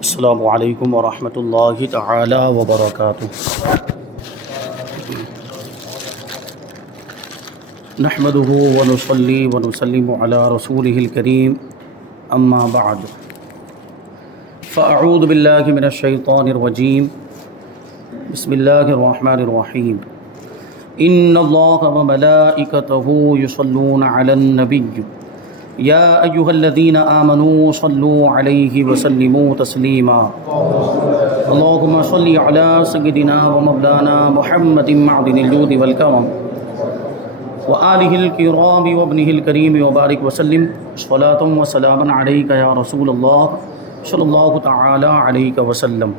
السلام علیکم ورحمۃ اللہ تعالی وبرکاتہ۔ نحمده ونصلی ونسلم علی رسولہ الکریم، اما بعد فاعوذ باللہ من الشیطان الرجیم، بسم اللہ الرحمن الرحیم۔ ان اللہ وملائکتہ یصلون علی النبی یا ایہا الذین آمنوا صلوا علیہ وسلموا تسلیما۔ اللہم صلی علی سیدنا ومولانا محمد معدن الجود والکرم وآلہ الکرام وابنہ الکریم وبارک وسلم صلاۃ وسلام علیک یا رسول اللہ صلی اللہ تعالی علیہ وسلم۔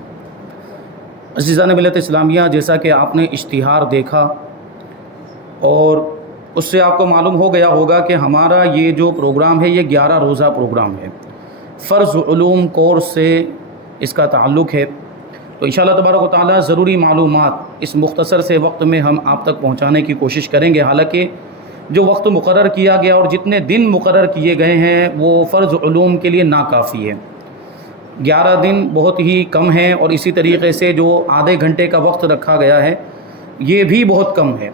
عزیزان ملت اسلامیہ، جیسا کہ آپ نے اشتہار دیکھا اور اس سے آپ کو معلوم ہو گیا ہوگا کہ ہمارا یہ جو پروگرام ہے یہ 11 روزہ پروگرام ہے، فرض علوم کورس سے اس کا تعلق ہے۔ تو انشاءاللہ تبارک و تعالیٰ ضروری معلومات اس مختصر سے وقت میں ہم آپ تک پہنچانے کی کوشش کریں گے۔ حالانکہ جو وقت مقرر کیا گیا اور جتنے دن مقرر کیے گئے ہیں وہ فرض علوم کے لیے ناکافی ہے۔ 11 دن بہت ہی کم ہیں، اور اسی طریقے سے جو آدھے گھنٹے کا وقت رکھا گیا ہے یہ بھی بہت کم ہے۔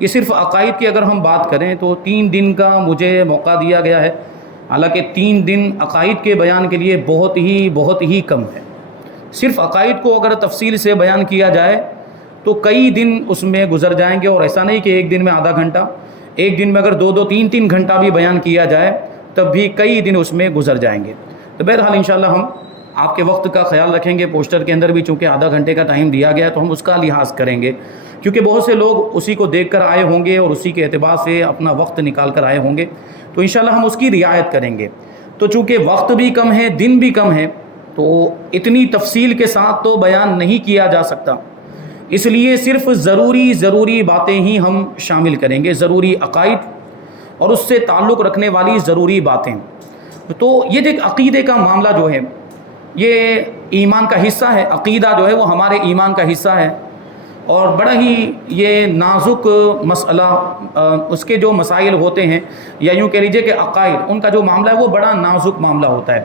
یہ صرف عقائد کی اگر ہم بات کریں تو 3 دن کا مجھے موقع دیا گیا ہے، حالانکہ 3 دن عقائد کے بیان کے لیے بہت ہی کم ہے۔ صرف عقائد کو اگر تفصیل سے بیان کیا جائے تو کئی دن اس میں گزر جائیں گے، اور ایسا نہیں کہ ایک دن میں آدھا گھنٹہ، ایک دن میں اگر 2 3 گھنٹہ بھی بیان کیا جائے تب بھی کئی دن اس میں گزر جائیں گے۔ تو بہرحال انشاءاللہ ہم آپ کے وقت کا خیال رکھیں گے۔ پوسٹر کے اندر بھی چونکہ آدھا گھنٹے کا ٹائم دیا گیا ہے تو ہم اس کا لحاظ کریں گے، کیونکہ بہت سے لوگ اسی کو دیکھ کر آئے ہوں گے اور اسی کے اعتبار سے اپنا وقت نکال کر آئے ہوں گے، تو انشاءاللہ ہم اس کی رعایت کریں گے۔ تو چونکہ وقت بھی کم ہے، دن بھی کم ہے، تو اتنی تفصیل کے ساتھ تو بیان نہیں کیا جا سکتا، اس لیے صرف ضروری باتیں ہی ہم شامل کریں گے، ضروری عقائد اور اس سے تعلق رکھنے والی ضروری باتیں۔ تو یہ جو عقیدے کا معاملہ جو ہے یہ ایمان کا حصہ ہے۔ عقیدہ جو ہے وہ ہمارے ایمان کا حصہ ہے، اور بڑا ہی یہ نازک مسئلہ، اس کے جو مسائل ہوتے ہیں یا یوں کہہ لیجیے کہ عقائد، ان کا جو معاملہ ہے وہ بڑا نازک معاملہ ہوتا ہے،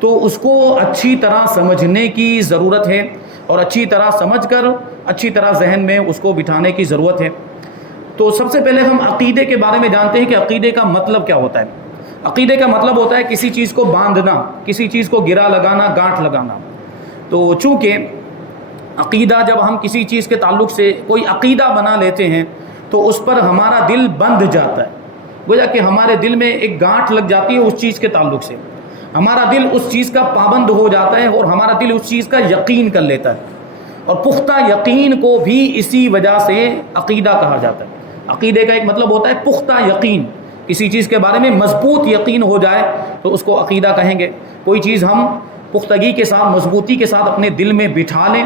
تو اس کو اچھی طرح سمجھنے کی ضرورت ہے، اور اچھی طرح سمجھ کر اچھی طرح ذہن میں اس کو بٹھانے کی ضرورت ہے۔ تو سب سے پہلے ہم عقیدے کے بارے میں جانتے ہیں کہ عقیدے کا مطلب کیا ہوتا ہے۔ عقیدے کا مطلب ہوتا ہے کسی چیز کو باندھنا، کسی چیز کو گرا لگانا، گانٹھ لگانا۔ تو چونکہ عقیدہ، جب ہم کسی چیز کے تعلق سے کوئی عقیدہ بنا لیتے ہیں تو اس پر ہمارا دل بندھ جاتا ہے، گویا کہ ہمارے دل میں ایک گانٹھ لگ جاتی ہے اس چیز کے تعلق سے، ہمارا دل اس چیز کا پابند ہو جاتا ہے، اور ہمارا دل اس چیز کا یقین کر لیتا ہے، اور پختہ یقین کو بھی اسی وجہ سے عقیدہ کہا جاتا ہے۔ عقیدے کا ایک مطلب ہوتا ہے پختہ یقین، کسی چیز کے بارے میں مضبوط یقین ہو جائے تو اس کو عقیدہ کہیں گے۔ کوئی چیز ہم پختگی کے ساتھ، مضبوطی کے ساتھ اپنے دل میں بٹھا لیں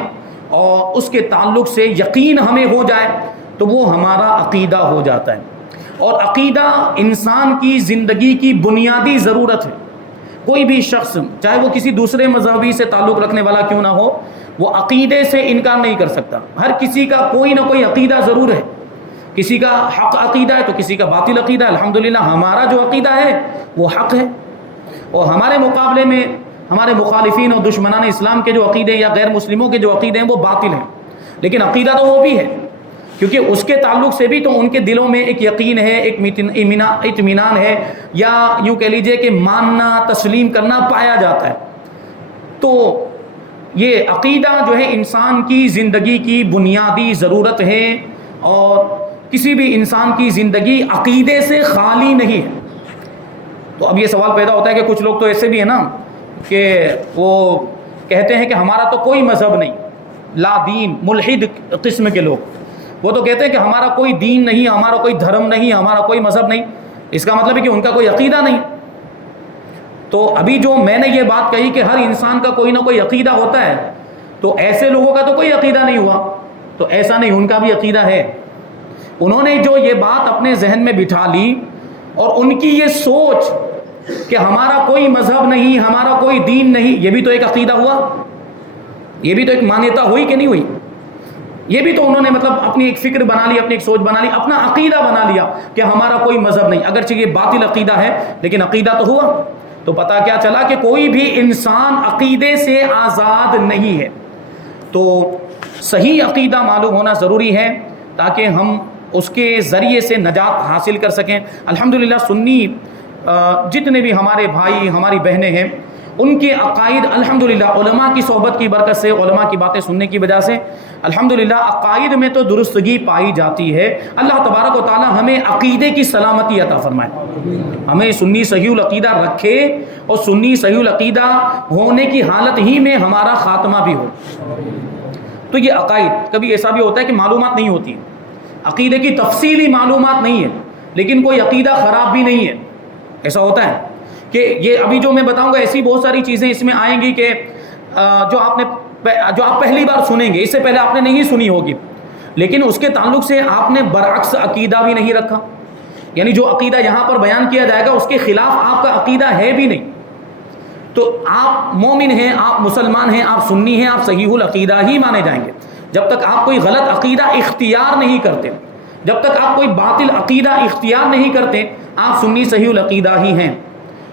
اور اس کے تعلق سے یقین ہمیں ہو جائے تو وہ ہمارا عقیدہ ہو جاتا ہے۔ اور عقیدہ انسان کی زندگی کی بنیادی ضرورت ہے۔ کوئی بھی شخص، چاہے وہ کسی دوسرے مذہبی سے تعلق رکھنے والا کیوں نہ ہو، وہ عقیدے سے انکار نہیں کر سکتا۔ ہر کسی کا کوئی نہ کوئی عقیدہ ضرور ہے، کسی کا حق عقیدہ ہے تو کسی کا باطل عقیدہ ہے۔ الحمدللہ ہمارا جو عقیدہ ہے وہ حق ہے، اور ہمارے مقابلے میں ہمارے مخالفین اور دشمنان اسلام کے جو عقیدے یا غیر مسلموں کے جو عقیدے ہیں وہ باطل ہیں، لیکن عقیدہ تو وہ بھی ہے، کیونکہ اس کے تعلق سے بھی تو ان کے دلوں میں ایک یقین ہے، ایک اطمینان ہے، یا یوں کہہ لیجئے کہ ماننا، تسلیم کرنا پایا جاتا ہے۔ تو یہ عقیدہ جو ہے انسان کی زندگی کی بنیادی ضرورت ہے، اور کسی بھی انسان کی زندگی عقیدے سے خالی نہیں ہے۔ تو اب یہ سوال پیدا ہوتا ہے کہ کچھ لوگ تو ایسے بھی ہیں نا کہ وہ کہتے ہیں کہ ہمارا تو کوئی مذہب نہیں، لا دین، ملحد قسم کے لوگ، وہ تو کہتے ہیں کہ ہمارا کوئی دین نہیں، ہمارا کوئی دھرم نہیں، ہمارا کوئی مذہب نہیں۔ اس کا مطلب ہے کہ ان کا کوئی عقیدہ نہیں۔ تو ابھی جو میں نے یہ بات کہی کہ ہر انسان کا کوئی نہ کوئی عقیدہ ہوتا ہے، تو ایسے لوگوں کا تو کوئی عقیدہ نہیں ہوا، تو ایسا نہیں، ان کا بھی عقیدہ ہے۔ انہوں نے جو یہ بات اپنے ذہن میں بٹھا لی، اور ان کی یہ سوچ کہ ہمارا کوئی مذہب نہیں، ہمارا کوئی دین نہیں، یہ بھی تو ایک عقیدہ ہوا، یہ بھی تو ایک مانیتا ہوئی کہ نہیں ہوئی؟ یہ بھی تو انہوں نے مطلب اپنی ایک فکر بنا لی، اپنی ایک سوچ بنا لی، اپنا عقیدہ بنا لیا کہ ہمارا کوئی مذہب نہیں، اگرچہ یہ باطل عقیدہ ہے لیکن عقیدہ تو ہوا۔ تو تو پتہ کیا چلا کہ کوئی بھی انسان عقیدے سے آزاد نہیں ہے. تو صحیح عقیدہ معلوم ہونا ضروری ہے تاکہ ہم اس کے ذریعے سے نجات حاصل کر سکیں. الحمدللہ سنی جتنے بھی ہمارے بھائی ہماری بہنیں ہیں ان کے عقائد الحمدللہ علماء کی صحبت کی برکت سے، علماء کی باتیں سننے کی وجہ سے الحمدللہ عقائد میں تو درستگی پائی جاتی ہے. اللہ تبارک و تعالی ہمیں عقیدے کی سلامتی عطا فرمائے، ہمیں سنی صحیح العقیدہ رکھے اور سنی صحیح العقیدہ ہونے کی حالت ہی میں ہمارا خاتمہ بھی ہو. تو یہ عقائد کبھی ایسا بھی ہوتا ہے کہ معلومات نہیں ہوتی، عقیدے کی تفصیلی معلومات نہیں ہے لیکن کوئی عقیدہ خراب بھی نہیں ہے. ایسا ہوتا ہے کہ یہ ابھی جو میں بتاؤں گا ایسی بہت ساری چیزیں اس میں آئیں گی کہ جو آپ پہلی بار سنیں گے، اس سے پہلے آپ نے نہیں سنی ہوگی، لیکن اس کے تعلق سے آپ نے برعکس عقیدہ بھی نہیں رکھا. یعنی جو عقیدہ یہاں پر بیان کیا جائے گا اس کے خلاف آپ کا عقیدہ ہے بھی نہیں. تو آپ مومن ہیں، آپ مسلمان ہیں، آپ سنی ہیں، آپ صحیح العقیدہ ہی مانے جائیں گے. جب تک آپ کوئی غلط عقیدہ اختیار نہیں کرتے، جب تک آپ کوئی باطل عقیدہ اختیار نہیں کرتے، آپ سنی صحیح العقیدہ ہی ہیں.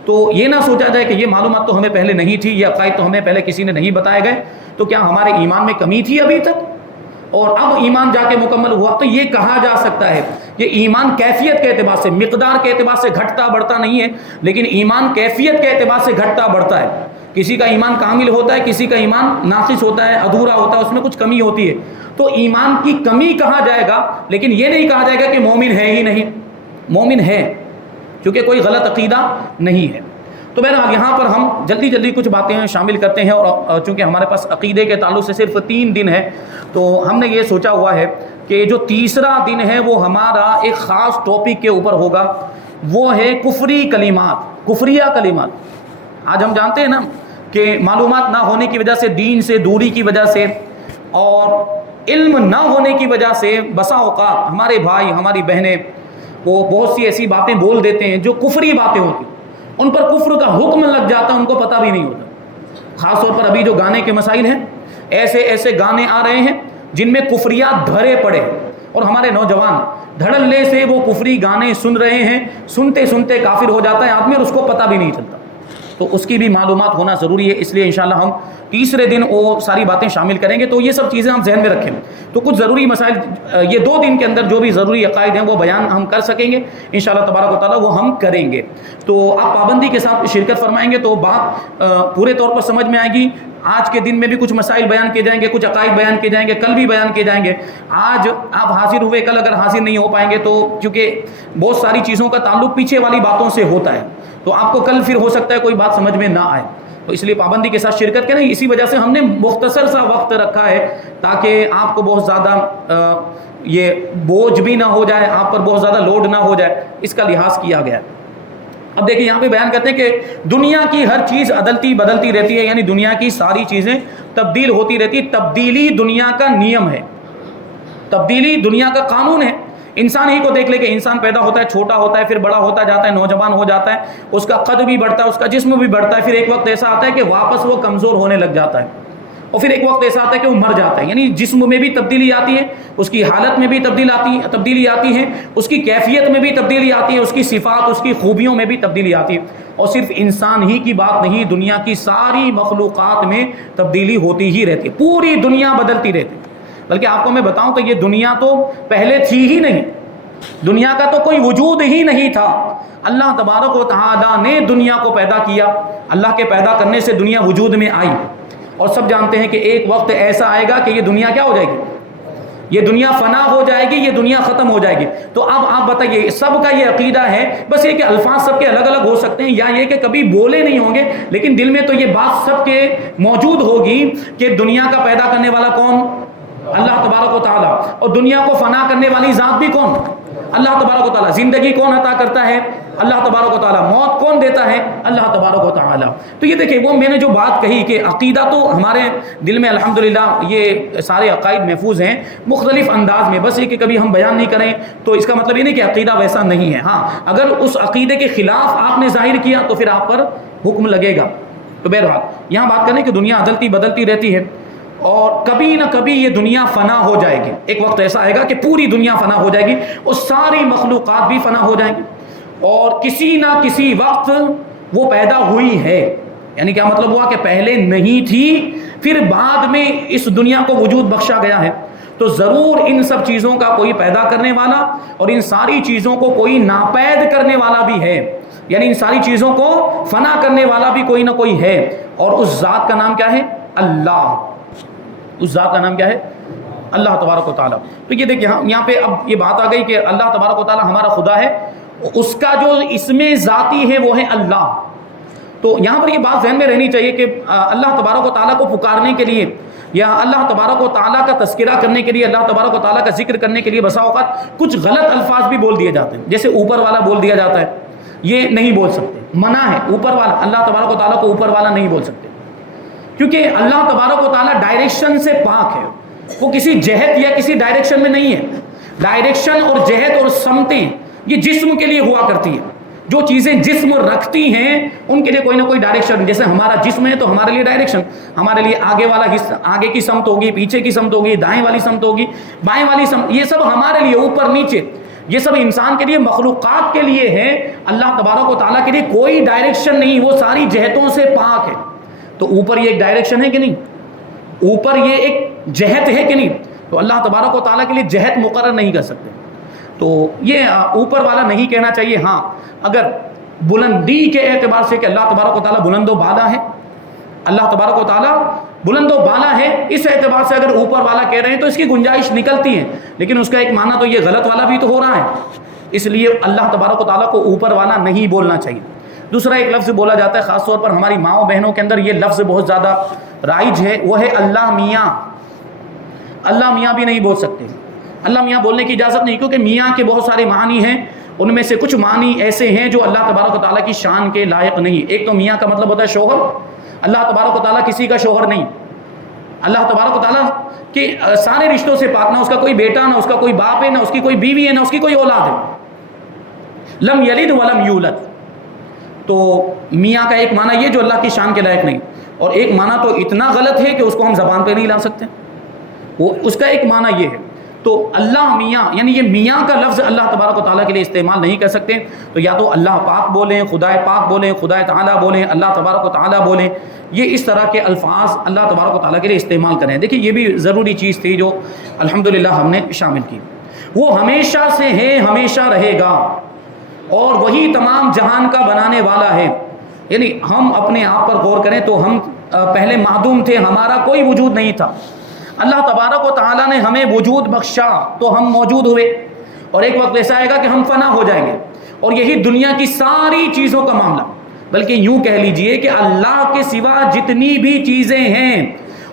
تو یہ نہ سوچا جائے کہ یہ معلومات تو ہمیں پہلے نہیں تھی، یہ عقائد تو ہمیں پہلے کسی نے نہیں بتائے گئے، تو کیا ہمارے ایمان میں کمی تھی ابھی تک اور اب ایمان جا کے مکمل ہوا؟ تو یہ کہا جا سکتا ہے یہ ایمان کیفیت کے اعتبار سے، مقدار کے اعتبار سے گھٹتا بڑھتا نہیں ہے، لیکن ایمان کیفیت کے اعتبار سے گھٹتا بڑھتا ہے. کسی کا ایمان کامل ہوتا ہے، کسی کا ایمان ناقص ہوتا ہے، ادھورا ہوتا ہے، اس میں کچھ کمی ہوتی ہے. تو ایمان کی کمی کہا جائے گا لیکن یہ نہیں کہا جائے گا کہ مومن ہے ہی نہیں. مومن ہے کیونکہ کوئی غلط عقیدہ نہیں ہے. تو بہرحال یہاں پر ہم جلدی کچھ باتیں شامل کرتے ہیں، اور چونکہ ہمارے پاس عقیدے کے تعلق سے صرف 3 دن ہے تو ہم نے یہ سوچا ہوا ہے کہ جو تیسرا دن ہے وہ ہمارا ایک خاص ٹاپک کے اوپر ہوگا، وہ ہے کفری کلمات، کفریہ کلمات. آج ہم جانتے ہیں نا کہ معلومات نہ ہونے کی وجہ سے، دین سے دوری کی وجہ سے اور علم نہ ہونے کی وجہ سے بسا اوقات ہمارے بھائی ہماری بہنیں وہ بہت سی ایسی باتیں بول دیتے ہیں جو کفری باتیں ہوتی ہیں، ان پر کفر کا حکم لگ جاتا ہے، ان کو پتہ بھی نہیں ہوتا. خاص طور پر ابھی جو گانے کے مسائل ہیں، ایسے گانے آ رہے ہیں جن میں کفریات بھرے پڑے اور ہمارے نوجوان دھڑلے سے وہ کفری گانے سن رہے ہیں، سنتے سنتے کافر ہو جاتا ہے آدمی اور اس کو پتہ بھی نہیں چلتا. تو اس کی بھی معلومات ہونا ضروری ہے، اس لیے انشاءاللہ ہم تیسرے دن وہ ساری باتیں شامل کریں گے. تو یہ سب چیزیں ہم ذہن میں رکھیں. تو کچھ ضروری مسائل یہ 2 دن کے اندر جو بھی ضروری عقائد ہیں وہ بیان ہم کر سکیں گے انشاءاللہ تبارک و تعالیٰ، وہ ہم کریں گے. تو آپ پابندی کے ساتھ شرکت فرمائیں گے تو بات پورے طور پر سمجھ میں آئے گی. آج کے دن میں بھی کچھ مسائل بیان کیے جائیں گے، کچھ عقائد بیان کیے جائیں گے، کل بھی بیان کیے جائیں گے. آج آپ حاضر ہوئے، کل اگر حاضر نہیں ہو پائیں گے تو کیونکہ بہت ساری چیزوں کا تعلق پیچھے والی باتوں سے ہوتا ہے تو آپ کو کل پھر ہو سکتا ہے کوئی بات سمجھ میں نہ آئے. تو اس لیے پابندی کے ساتھ شرکت کریں. اسی وجہ سے ہم نے مختصر سا وقت رکھا ہے تاکہ آپ کو بہت زیادہ یہ بوجھ بھی نہ ہو جائے، آپ پر بہت زیادہ لوڈ نہ ہو جائے، اس کا لحاظ کیا گیا ہے. اب دیکھیں یہاں پہ بیان کرتے ہیں کہ دنیا کی ہر چیز عدلتی بدلتی رہتی ہے، یعنی دنیا کی ساری چیزیں تبدیل ہوتی رہتی. تبدیلی دنیا کا نیم ہے، تبدیلی دنیا کا قانون ہے. انسان ہی کو دیکھ لے کہ انسان پیدا ہوتا ہے، چھوٹا ہوتا ہے، پھر بڑا ہوتا جاتا ہے، نوجوان ہو جاتا ہے، اس کا قد بھی بڑھتا ہے، اس کا جسم بھی بڑھتا ہے، پھر ایک وقت ایسا آتا ہے کہ واپس وہ کمزور ہونے لگ جاتا ہے، اور پھر ایک وقت ایسا آتا ہے کہ وہ مر جاتا ہے. یعنی جسم میں بھی تبدیلی آتی ہے، اس کی حالت میں بھی تبدیلی آتی ہے، اس کی کیفیت میں بھی تبدیلی آتی ہے، اس کی صفات، اس کی خوبیوں میں بھی تبدیلی آتی ہے. اور صرف انسان ہی کی بات نہیں، دنیا کی ساری مخلوقات میں تبدیلی ہوتی ہی رہتی ہے، پوری دنیا بدلتی رہتی ہے. بلکہ آپ کو میں بتاؤں تو یہ دنیا تو پہلے تھی ہی نہیں، دنیا کا تو کوئی وجود ہی نہیں تھا. اللہ تبارک و تعالیٰ نے دنیا کو پیدا کیا، اللہ کے پیدا کرنے سے دنیا وجود میں آئی. اور سب جانتے ہیں کہ ایک وقت ایسا آئے گا کہ یہ دنیا کیا ہو جائے گی، یہ دنیا فنا ہو جائے گی، یہ دنیا ختم ہو جائے گی. تو اب آپ بتائیے، سب کا یہ عقیدہ ہے، بس یہ کہ الفاظ سب کے الگ الگ ہو سکتے ہیں، یا یہ کہ کبھی بولے نہیں ہوں گے، لیکن دل میں تو یہ بات سب کے موجود ہوگی کہ دنیا کا پیدا کرنے والا کون؟ اللہ تبارک و تعالیٰ. اور دنیا کو فنا کرنے والی ذات بھی کون؟ اللہ تبارک و تعالیٰ. زندگی کون عطا کرتا ہے؟ اللہ تبارک و تعالیٰ. موت کون دیتا ہے؟ اللہ تبارک و تعالیٰ. تو یہ دیکھیں، وہ میں نے جو بات کہی کہ عقیدہ تو ہمارے دل میں الحمدللہ یہ سارے عقائد محفوظ ہیں مختلف انداز میں، بس یہ کہ کبھی ہم بیان نہیں کریں تو اس کا مطلب یہ نہیں کہ عقیدہ ویسا نہیں ہے. ہاں، اگر اس عقیدے کے خلاف آپ نے ظاہر کیا تو پھر آپ پر حکم لگے گا. تو بہرحال یہاں بات کریں کہ دنیا عدلتی بدلتی رہتی ہے اور کبھی نہ کبھی یہ دنیا فنا ہو جائے گی. ایک وقت ایسا آئے گا کہ پوری دنیا فنا ہو جائے گی اور ساری مخلوقات بھی فنا ہو جائیں گی، اور کسی نہ کسی وقت وہ پیدا ہوئی ہے، یعنی کیا مطلب ہوا کہ پہلے نہیں تھی پھر بعد میں اس دنیا کو وجود بخشا گیا ہے، تو ضرور ان سب چیزوں کا کوئی پیدا کرنے والا اور ان ساری چیزوں کو کوئی ناپید کرنے والا بھی ہے، یعنی ان ساری چیزوں کو فنا کرنے والا بھی کوئی نہ کوئی ہے، اور اس ذات کا نام کیا ہے؟ اللہ۔ اس ذات کا نام کیا ہے؟ اللہ تبارک و تعالیٰ۔ تو یہ دیکھیں یہاں پہ اب یہ بات آ گئی کہ اللہ تبارک و تعالیٰ ہمارا خدا ہے، اس کا جو اسم ذاتی ہے وہ ہے اللہ۔ تو یہاں پر یہ بات ذہن میں رہنی چاہیے کہ اللہ تبارک و تعالیٰ کو پکارنے کے لیے یا اللہ تبارک و تعالیٰ کا تذکرہ کرنے کے لیے، اللہ تبارک و تعالیٰ کا ذکر کرنے کے لیے بسا اوقات کچھ غلط الفاظ بھی بول دیے جاتے ہیں، جیسے اوپر والا بول دیا جاتا ہے، یہ نہیں بول سکتے، منع ہے۔ اوپر والا، اللہ تبارک و تعالیٰ کو اوپر والا نہیں بول سکتے، کیونکہ اللہ تبارک و تعالیٰ ڈائریکشن سے پاک ہے، وہ کسی جہت یا کسی ڈائریکشن میں نہیں ہے۔ ڈائریکشن اور جہت اور سمتیں یہ جسم کے لیے ہوا کرتی ہیں، جو چیزیں جسم رکھتی ہیں ان کے لیے کوئی نہ کوئی ڈائریکشن، جیسے ہمارا جسم ہے تو ہمارے لیے ڈائریکشن، ہمارے لیے آگے والا حصہ، آگے کی سمت ہوگی، پیچھے کی سمت ہوگی، دائیں والی سمت ہوگی، بائیں والی سمت، یہ سب ہمارے لیے اوپر نیچے، یہ سب انسان کے لیے، مخلوقات کے لیے ہے۔ اللہ تبارک و تعالیٰ کے لیے کوئی ڈائریکشن نہیں، وہ ساری جہتوں سے پاک ہے۔ تو اوپر یہ ایک ڈائریکشن ہے کہ نہیں؟ اوپر یہ ایک جہت ہے کہ نہیں؟ تو اللہ تبارک و تعالیٰ کے لیے جہت مقرر نہیں کر سکتے، تو یہ اوپر والا نہیں کہنا چاہیے۔ ہاں اگر بلندی کے اعتبار سے کہ اللہ تبارک و تعالیٰ بلند و بالا ہے، اللہ تبارک و تعالیٰ بلند و بالا ہے، اس اعتبار سے اگر اوپر والا کہہ رہے ہیں تو اس کی گنجائش نکلتی ہے، لیکن اس کا ایک معنی تو یہ غلط والا بھی تو ہو رہا ہے، اس لیے اللہ تبارک و تعالیٰ کو اوپر والا نہیں بولنا چاہیے۔ دوسرا ایک لفظ بولا جاتا ہے، خاص طور پر ہماری ماؤں بہنوں کے اندر یہ لفظ بہت زیادہ رائج ہے، وہ ہے اللہ میاں۔ اللہ میاں بھی نہیں بول سکتے، اللہ میاں بولنے کی اجازت نہیں، کیونکہ میاں کے بہت سارے معنی ہیں، ان میں سے کچھ معنی ایسے ہیں جو اللہ تبارک و تعالیٰ کی شان کے لائق نہیں۔ ایک تو میاں کا مطلب ہوتا ہے شوہر، اللہ تبارک و تعالیٰ کسی کا شوہر نہیں، اللہ تبارک و تعالیٰ کے سارے رشتوں سے پاک، نہ اس کا کوئی بیٹا، نہ اس کا کوئی باپ ہے، نہ اس کی کوئی بیوی ہے، نہ اس کی کوئی اولاد ہے، لم یلد ولم یولد۔ تو میاں کا ایک معنی یہ جو اللہ کی شان کے لائق نہیں، اور ایک معنی تو اتنا غلط ہے کہ اس کو ہم زبان پہ نہیں لا سکتے، وہ اس کا ایک معنی یہ ہے۔ تو اللہ میاں یعنی یہ میاں کا لفظ اللہ تبارک و تعالیٰ کے لیے استعمال نہیں کر سکتے، تو یا تو اللہ پاک بولیں، خدا پاک بولیں، خدا تعالیٰ بولیں، اللہ تبارک و تعالیٰ بولیں، یہ اس طرح کے الفاظ اللہ تبارک و تعالیٰ کے لیے استعمال کریں۔ دیکھیں یہ بھی ضروری چیز تھی جو الحمدللہ ہم نے شامل کی۔ وہ ہمیشہ سے ہے، ہمیشہ رہے گا، اور وہی تمام جہان کا بنانے والا ہے۔ یعنی ہم اپنے آپ پر غور کریں تو ہم پہلے معدوم تھے، ہمارا کوئی وجود نہیں تھا، اللہ تبارک و تعالیٰ نے ہمیں وجود بخشا تو ہم موجود ہوئے، اور ایک وقت ایسا آئے گا کہ ہم فنا ہو جائیں گے، اور یہی دنیا کی ساری چیزوں کا معاملہ، بلکہ یوں کہہ لیجئے کہ اللہ کے سوا جتنی بھی چیزیں ہیں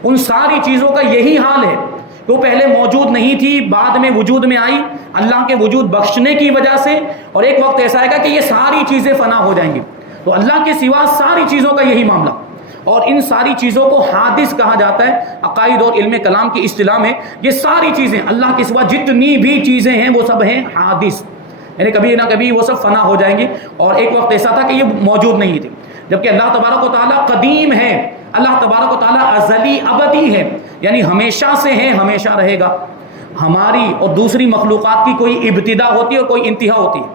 ان ساری چیزوں کا یہی حال ہے، وہ پہلے موجود نہیں تھی، بعد میں وجود میں آئی اللہ کے وجود بخشنے کی وجہ سے، اور ایک وقت ایسا آئے گا کہ یہ ساری چیزیں فنا ہو جائیں گی۔ تو اللہ کے سوا ساری چیزوں کا یہی معاملہ، اور ان ساری چیزوں کو حادث کہا جاتا ہے عقائد اور علم کلام کی اصطلاح میں۔ یہ ساری چیزیں اللہ کے سوا جتنی بھی چیزیں ہیں وہ سب ہیں حادث، یعنی کبھی نہ کبھی وہ سب فنا ہو جائیں گی، اور ایک وقت ایسا تھا کہ یہ موجود نہیں تھی، جبکہ اللہ تبارک و تعالیٰ قدیم ہے، اللہ تبارک و تعالیٰ ازلی ابدی ہے، یعنی ہمیشہ سے ہے، ہمیشہ رہے گا۔ ہماری اور دوسری مخلوقات کی کوئی ابتدا ہوتی ہے اور کوئی انتہا ہوتی ہے۔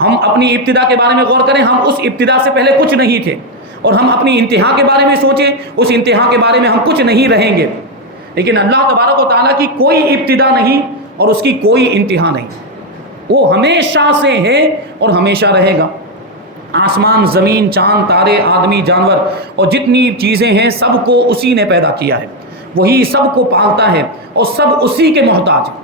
ہم اپنی ابتدا کے بارے میں غور کریں، ہم اس ابتدا سے پہلے کچھ نہیں تھے، اور ہم اپنی انتہا کے بارے میں سوچیں، اس انتہا کے بارے میں ہم کچھ نہیں رہیں گے، لیکن اللہ تبارک و تعالیٰ کی کوئی ابتدا نہیں اور اس کی کوئی انتہا نہیں، وہ ہمیشہ سے ہے اور ہمیشہ رہے گا۔ آسمان، زمین، چاند، تارے، آدمی، جانور اور جتنی چیزیں ہیں سب کو اسی نے پیدا کیا ہے، وہی سب کو پالتا ہے اور سب اسی کے محتاج ہیں۔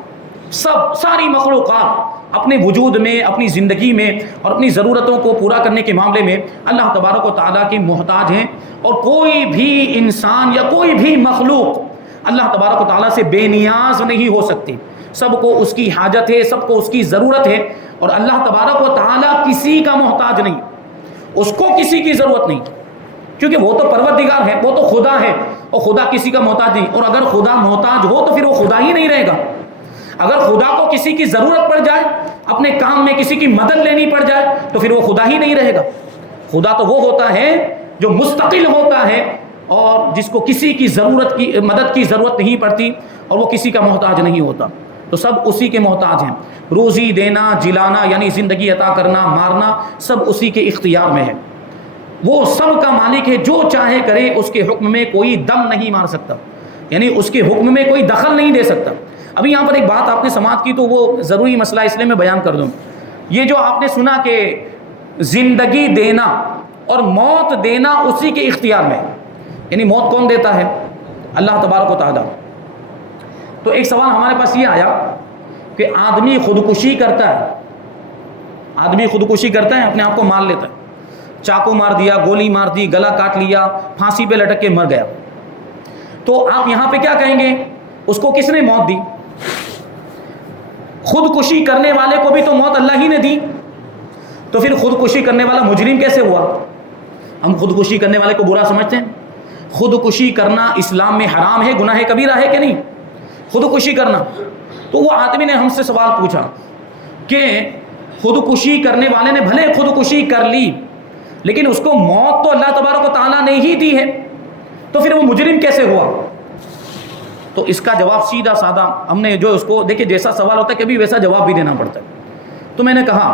ساری مخلوقات اپنے وجود میں، اپنی زندگی میں اور اپنی ضرورتوں کو پورا کرنے کے معاملے میں اللہ تبارک و تعالیٰ کی محتاج ہیں، اور کوئی بھی انسان یا کوئی بھی مخلوق اللہ تبارک و تعالیٰ سے بے نیاز نہیں ہو سکتی، سب کو اس کی حاجت ہے، سب کو اس کی ضرورت ہے، اور اللہ تبارک و تعالیٰ کسی کا محتاج نہیں، اس کو کسی کی ضرورت نہیں، کیونکہ وہ تو پروردگار ہے، وہ تو خدا ہے، اور خدا کسی کا محتاج نہیں۔ اور اگر خدا محتاج ہو تو پھر وہ خدا ہی نہیں رہے گا۔ اگر خدا کو کسی کی ضرورت پڑ جائے، اپنے کام میں کسی کی مدد لینی پڑ جائے، تو پھر وہ خدا ہی نہیں رہے گا۔ خدا تو وہ ہوتا ہے جو مستقل ہوتا ہے اور جس کو کسی کی ضرورت کی مدد کی ضرورت نہیں پڑتی، اور وہ کسی کا محتاج نہیں ہوتا، تو سب اسی کے محتاج ہیں۔ روزی دینا، جلانا یعنی زندگی عطا کرنا، مارنا، سب اسی کے اختیار میں ہے۔ وہ سب کا مالک ہے، جو چاہے کرے، اس کے حکم میں کوئی دم نہیں مار سکتا، یعنی اس کے حکم میں کوئی دخل نہیں دے سکتا۔ ابھی یہاں پر ایک بات آپ نے سماعت کی تو وہ ضروری مسئلہ اس لیے میں بیان کر دوں۔ یہ جو آپ نے سنا کہ زندگی دینا اور موت دینا اسی کے اختیار میں، یعنی موت کون دیتا ہے؟ اللہ تبارک و تعالیٰ۔ تو ایک سوال ہمارے پاس یہ آیا کہ آدمی خودکشی کرتا ہے، آدمی خودکشی کرتا ہے، اپنے آپ کو مار لیتا ہے، چاقو مار دیا، گولی مار دی، گلا کاٹ لیا، پھانسی پہ لٹک کے مر گیا، تو آپ یہاں پہ کیا کہیں گے؟ اس کو کس نے موت دی؟ خودکشی کرنے والے کو بھی تو موت اللہ ہی نے دی، تو پھر خودکشی کرنے والا مجرم کیسے ہوا؟ ہم خودکشی کرنے والے کو برا سمجھتے ہیں؟ خودکشی کرنا اسلام میں حرام ہے، گناہ کبیرہ ہے کہ نہیں خودکشی کرنا؟ تو وہ آدمی نے ہم سے سوال پوچھا کہ خودکشی کرنے والے نے بھلے خودکشی کر لی، لیکن اس کو موت تو اللہ تبارک و تعالیٰ نے ہی دی ہے، تو پھر وہ مجرم کیسے ہوا؟ تو اس کا جواب سیدھا سادہ ہم نے جو اس کو دیکھیں، جیسا سوال ہوتا ہے کبھی ویسا جواب بھی دینا پڑتا ہے۔ تو میں نے کہا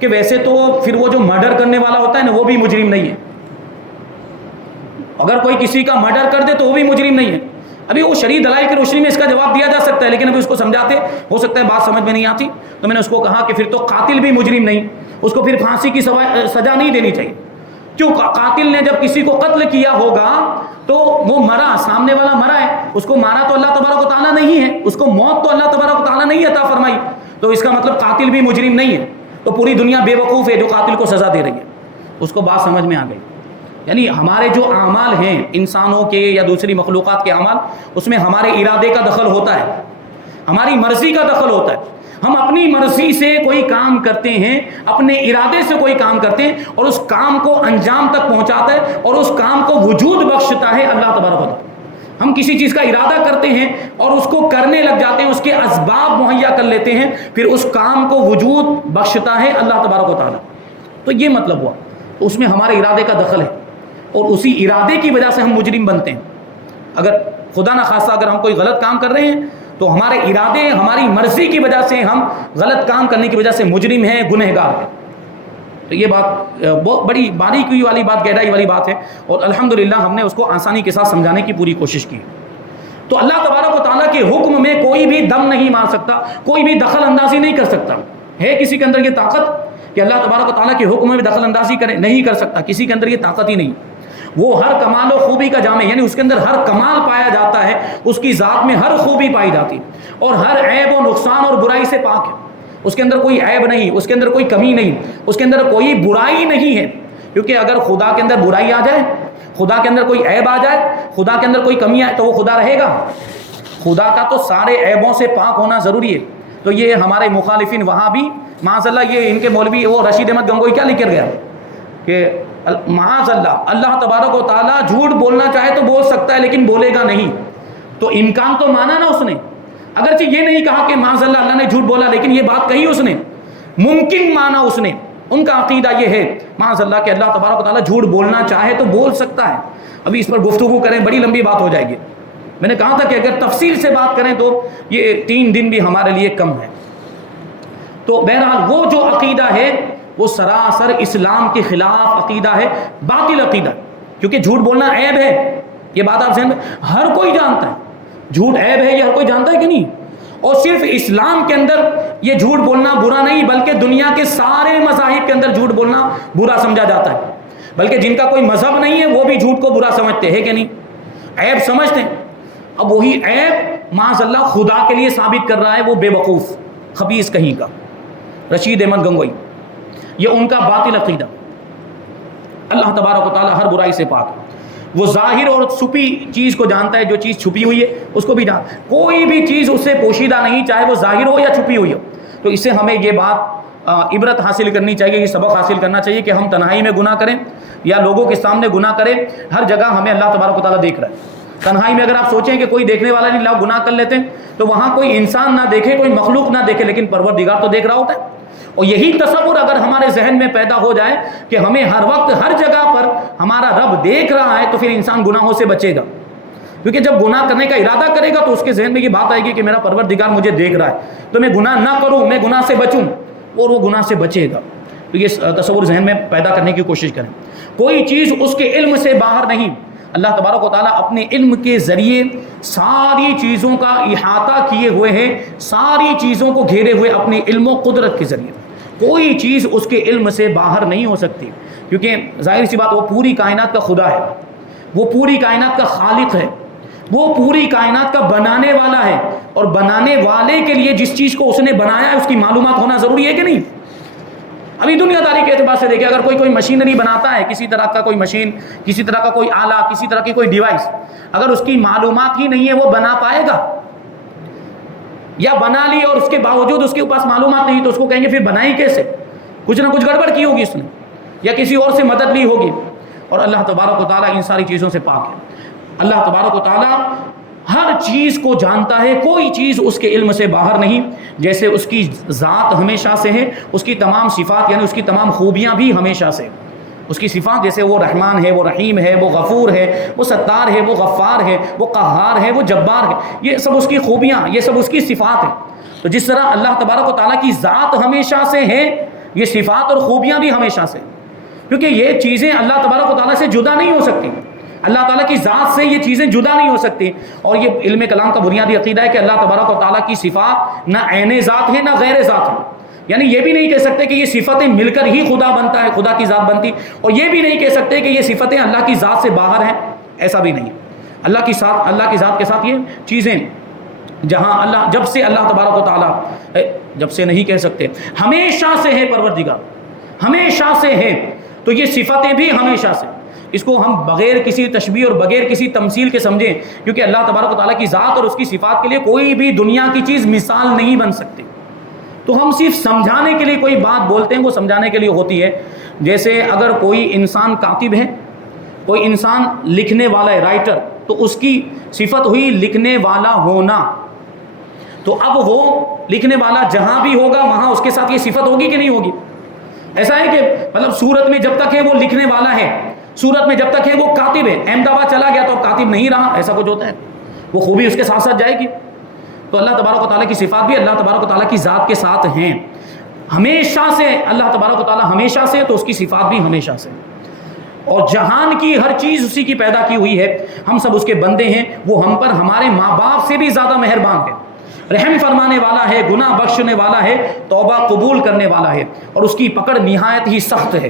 کہ ویسے تو پھر وہ جو مرڈر کرنے والا ہوتا ہے نا، وہ بھی مجرم نہیں ہے، اگر کوئی کسی کا مرڈر کر دے تو وہ بھی مجرم نہیں ہے۔ ابھی وہ شرعی دلائل کی روشنی میں اس کا جواب دیا جا سکتا ہے، لیکن ابھی اس کو سمجھاتے ہو سکتا ہے بات سمجھ میں نہیں آتی، تو میں نے اس کو کہا کہ پھر تو قاتل بھی مجرم نہیں، اس کو پھر پھانسی کی سزا نہیں دینی چاہیے، کیوں؟ قاتل نے جب کسی کو قتل کیا ہوگا تو وہ مرا، سامنے والا مرا ہے، اس کو مارا تو اللہ تبارک و تعالیٰ نہیں ہے، اس کو موت تو اللہ تبارک و تعالیٰ نہیں عطا فرمائی، تو اس کا مطلب قاتل بھی مجرم نہیں ہے، تو پوری دنیا بے وقوف ہے جو قاتل کو سزا دے رہی ہے۔ اس کو بات سمجھ میں آ گئی۔ یعنی ہمارے جو اعمال ہیں انسانوں کے یا دوسری مخلوقات کے اعمال، اس میں ہمارے ارادے کا دخل ہوتا ہے، ہماری مرضی کا دخل ہوتا ہے، ہم اپنی مرضی سے کوئی کام کرتے ہیں، اپنے ارادے سے کوئی کام کرتے ہیں، اور اس کام کو انجام تک پہنچاتا ہے اور اس کام کو وجود بخشتا ہے اللہ تبارک و تعالیٰ۔ ہم کسی چیز کا ارادہ کرتے ہیں اور اس کو کرنے لگ جاتے ہیں، اس کے اسباب مہیا کر لیتے ہیں، پھر اس کام کو وجود بخشتا ہے اللہ تبارک و تعالیٰ۔ تو یہ مطلب ہوا، تو اس میں ہمارے ارادے کا دخل ہے، اور اسی ارادے کی وجہ سے ہم مجرم بنتے ہیں۔ اگر خدا نہ خواستہ اگر ہم کوئی غلط کام کر رہے ہیں تو ہمارے ارادے، ہماری مرضی کی وجہ سے ہم غلط کام کرنے کی وجہ سے مجرم ہیں، گنہگار ہیں۔ تو یہ بات بہت بڑی باریکی والی بات، گہرائی والی بات ہے، اور الحمدللہ ہم نے اس کو آسانی کے ساتھ سمجھانے کی پوری کوشش کی۔ تو اللہ تبارک و تعالیٰ کے حکم میں کوئی بھی دم نہیں مار سکتا، کوئی بھی دخل اندازی نہیں کر سکتا۔ ہے کسی کے اندر یہ طاقت کہ اللہ تبارک و تعالیٰ کے حکم میں دخل اندازی کرے؟ نہیں کر سکتا، کسی کے اندر یہ طاقت ہی نہیں۔ وہ ہر کمال و خوبی کا جامع، یعنی اس کے اندر ہر کمال پایا جاتا ہے، اس کی ذات میں ہر خوبی پائی جاتی ہے، اور ہر عیب و نقصان اور برائی سے پاک ہے۔ اس کے اندر کوئی عیب نہیں، اس کے اندر کوئی کمی نہیں، اس کے اندر کوئی برائی نہیں ہے، کیونکہ اگر خدا کے اندر برائی آ جائے، خدا کے اندر کوئی عیب آ جائے، خدا کے اندر کوئی کمی آئے، تو وہ خدا رہے گا؟ خدا کا تو سارے عیبوں سے پاک ہونا ضروری ہے۔ تو یہ ہمارے مخالفین وہاں بھی معاذ اللہ، یہ ان کے مولوی وہ رشید احمد گنگوئی کیا لکھ کر گیا کہ معاذ اللہ، اللہ تبارک و تعالیٰ جھوٹ بولنا چاہے تو بول سکتا ہے لیکن بولے گا نہیں۔ تو امکان تو مانا نا اس نے، اگرچہ یہ نہیں کہا کہ معاذ اللہ اللہ نے جھوٹ بولا، لیکن یہ بات کہی اس نے، ممکن مانا اس نے۔ ان کا عقیدہ یہ ہے معاذ اللہ کہ اللہ تبارک و تعالیٰ جھوٹ بولنا چاہے تو بول سکتا ہے۔ ابھی اس پر گفتگو کریں بڑی لمبی بات ہو جائے گی۔ میں نے کہا تھا کہ اگر تفصیل سے بات کریں تو یہ 3 دن بھی ہمارے لیے کم ہے۔ تو بہرحال وہ جو عقیدہ ہے وہ سراسر اسلام کے خلاف عقیدہ ہے، باطل عقیدہ، کیونکہ جھوٹ بولنا عیب ہے، یہ بات آپ ذہن میں، ہر کوئی جانتا ہے جھوٹ عیب ہے، یہ ہر کوئی جانتا ہے کہ نہیں؟ اور صرف اسلام کے اندر یہ جھوٹ بولنا برا نہیں، بلکہ دنیا کے سارے مذاہب کے اندر جھوٹ بولنا برا سمجھا جاتا ہے، بلکہ جن کا کوئی مذہب نہیں ہے وہ بھی جھوٹ کو برا سمجھتے ہیں کہ نہیں، عیب سمجھتے ہیں۔ اب وہی عیب معاذ اللہ خدا کے لیے ثابت کر رہا ہے وہ بے وقوف خبیث کہیں کا رشید احمد گنگوئی، یہ ان کا باطل عقیدہ۔ اللہ تبارک و تعالیٰ ہر برائی سے پاک ہے، وہ ظاہر اور چھپی چیز کو جانتا ہے، جو چیز چھپی ہوئی ہے اس کو بھی جانتا ہے، کوئی بھی چیز اس سے پوشیدہ نہیں، چاہے وہ ظاہر ہو یا چھپی ہوئی ہو۔ تو اس سے ہمیں یہ بات عبرت حاصل کرنی چاہیے، یہ سبق حاصل کرنا چاہیے کہ ہم تنہائی میں گناہ کریں یا لوگوں کے سامنے گناہ کریں، ہر جگہ ہمیں اللہ تبارک و تعالیٰ دیکھ رہا ہے۔ تنہائی میں اگر آپ سوچیں کہ کوئی دیکھنے والا نہیں، لاؤ گناہ کر لیتے ہیں، تو وہاں کوئی انسان نہ دیکھے، کوئی مخلوق نہ دیکھے، لیکن پروردگار تو دیکھ رہا ہوتا ہے۔ اور یہی تصور اگر ہمارے ذہن میں پیدا ہو جائے کہ ہمیں ہر وقت ہر جگہ پر ہمارا رب دیکھ رہا ہے، تو پھر انسان گناہوں سے بچے گا، کیونکہ جب گناہ کرنے کا ارادہ کرے گا تو اس کے ذہن میں یہ بات آئے گی کہ میرا پروردگار مجھے دیکھ رہا ہے، تو میں گناہ نہ کروں، میں گناہ سے بچوں، اور وہ گناہ سے بچے گا۔ تو یہ تصور ذہن میں پیدا کرنے کی کوشش کریں۔ کوئی چیز اس کے علم سے باہر نہیں۔ اللہ تبارک و تعالیٰ اپنے علم کے ذریعے ساری چیزوں کا احاطہ کیے ہوئے ہیں، ساری چیزوں کو گھیرے ہوئے اپنے علم و قدرت کے ذریعے۔ کوئی چیز اس کے علم سے باہر نہیں ہو سکتی، کیونکہ ظاہر سی بات وہ پوری کائنات کا خدا ہے، وہ پوری کائنات کا خالق ہے، وہ پوری کائنات کا بنانے والا ہے، اور بنانے والے کے لیے جس چیز کو اس نے بنایا ہے اس کی معلومات ہونا ضروری ہے کہ نہیں؟ ابھی دنیا داری کے اعتبار سے دیکھیں، اگر کوئی مشینری بناتا ہے، کسی طرح کا کوئی مشین، کسی طرح کا کوئی آلہ، کسی طرح کی کوئی ڈیوائس، اگر اس کی معلومات ہی نہیں ہے وہ بنا پائے گا؟ یا بنا لی اور اس کے باوجود اس کے پاس معلومات نہیں، تو اس کو کہیں گے پھر بنائی کیسے؟ کچھ نہ کچھ گڑبڑ کی ہوگی اس نے، یا کسی اور سے مدد لی ہوگی۔ اور اللہ تبارک و تعالیٰ ان ساری چیزوں سے پاک ہے۔ اللہ تبارک و تعالیٰ ہر چیز کو جانتا ہے، کوئی چیز اس کے علم سے باہر نہیں۔ جیسے اس کی ذات ہمیشہ سے ہے، اس کی تمام صفات یعنی اس کی تمام خوبیاں بھی ہمیشہ سے، اس کی صفات جیسے وہ رحمان ہے، وہ رحیم ہے، وہ غفور ہے، وہ ستار ہے، وہ غفار ہے، وہ قہار ہے، وہ جبار ہے، یہ سب اس کی خوبیاں، یہ سب اس کی صفات ہیں۔ تو جس طرح اللہ تبارک و تعالیٰ کی ذات ہمیشہ سے ہے، یہ صفات اور خوبیاں بھی ہمیشہ سے، کیونکہ یہ چیزیں اللہ تبارک و تعالیٰ سے جدا نہیں ہو سکتی، اللہ تعالیٰ کی ذات سے یہ چیزیں جدا نہیں ہو سکتی۔ اور یہ علم کلام کا بنیادی عقیدہ ہے کہ اللہ تبارک و تعالیٰ کی صفات نہ عین ذات ہے نہ غیر ذات ہے، یعنی یہ بھی نہیں کہہ سکتے کہ یہ صفتیں مل کر ہی خدا بنتا ہے، خدا کی ذات بنتی، اور یہ بھی نہیں کہہ سکتے کہ یہ صفتیں اللہ کی ذات سے باہر ہیں، ایسا بھی نہیں۔ اللہ کی ذات کے ساتھ یہ چیزیں جہاں اللہ جب سے اللہ تبارک و تعالیٰ جب سے نہیں کہہ سکتے، ہمیشہ سے ہے پروردگار، ہمیشہ سے ہے، تو یہ صفتیں بھی ہمیشہ سے، اس کو ہم بغیر کسی تشبیہ اور بغیر کسی تمثیل کے سمجھیں، کیونکہ اللہ تبارک و تعالیٰ کی ذات اور اس کی صفات کے لیے کوئی بھی دنیا کی چیز مثال نہیں بن سکتی۔ تو ہم صرف سمجھانے کے لیے کوئی بات بولتے ہیں، وہ سمجھانے کے لیے ہوتی ہے۔ جیسے اگر کوئی انسان کاتب ہے، کوئی انسان لکھنے والا ہے، رائٹر، تو اس کی صفت ہوئی لکھنے والا ہونا، تو اب وہ لکھنے والا جہاں بھی ہوگا وہاں اس کے ساتھ یہ صفت ہوگی کہ نہیں ہوگی؟ ایسا ہے کہ مطلب صورت میں جب تک ہے وہ لکھنے والا ہے، صورت میں جب تک ہے وہ کاتب ہے، احمد آباد چلا گیا تو اب کاتب نہیں رہا، ایسا کچھ ہوتا ہے؟ وہ خوبی اس کے ساتھ ساتھ جائے گی۔ تو اللہ تبارک و تعالیٰ کی صفات بھی اللہ تبارک و تعالیٰ کی ذات کے ساتھ ہیں، ہمیشہ سے اللہ تبارک و تعالیٰ ہمیشہ سے، تو اس کی صفات بھی ہمیشہ سے۔ اور جہان کی ہر چیز اسی کی پیدا کی ہوئی ہے، ہم سب اس کے بندے ہیں، وہ ہم پر ہمارے ماں باپ سے بھی زیادہ مہربان ہے، رحم فرمانے والا ہے، گناہ بخشنے والا ہے، توبہ قبول کرنے والا ہے، اور اس کی پکڑ نہایت ہی سخت ہے،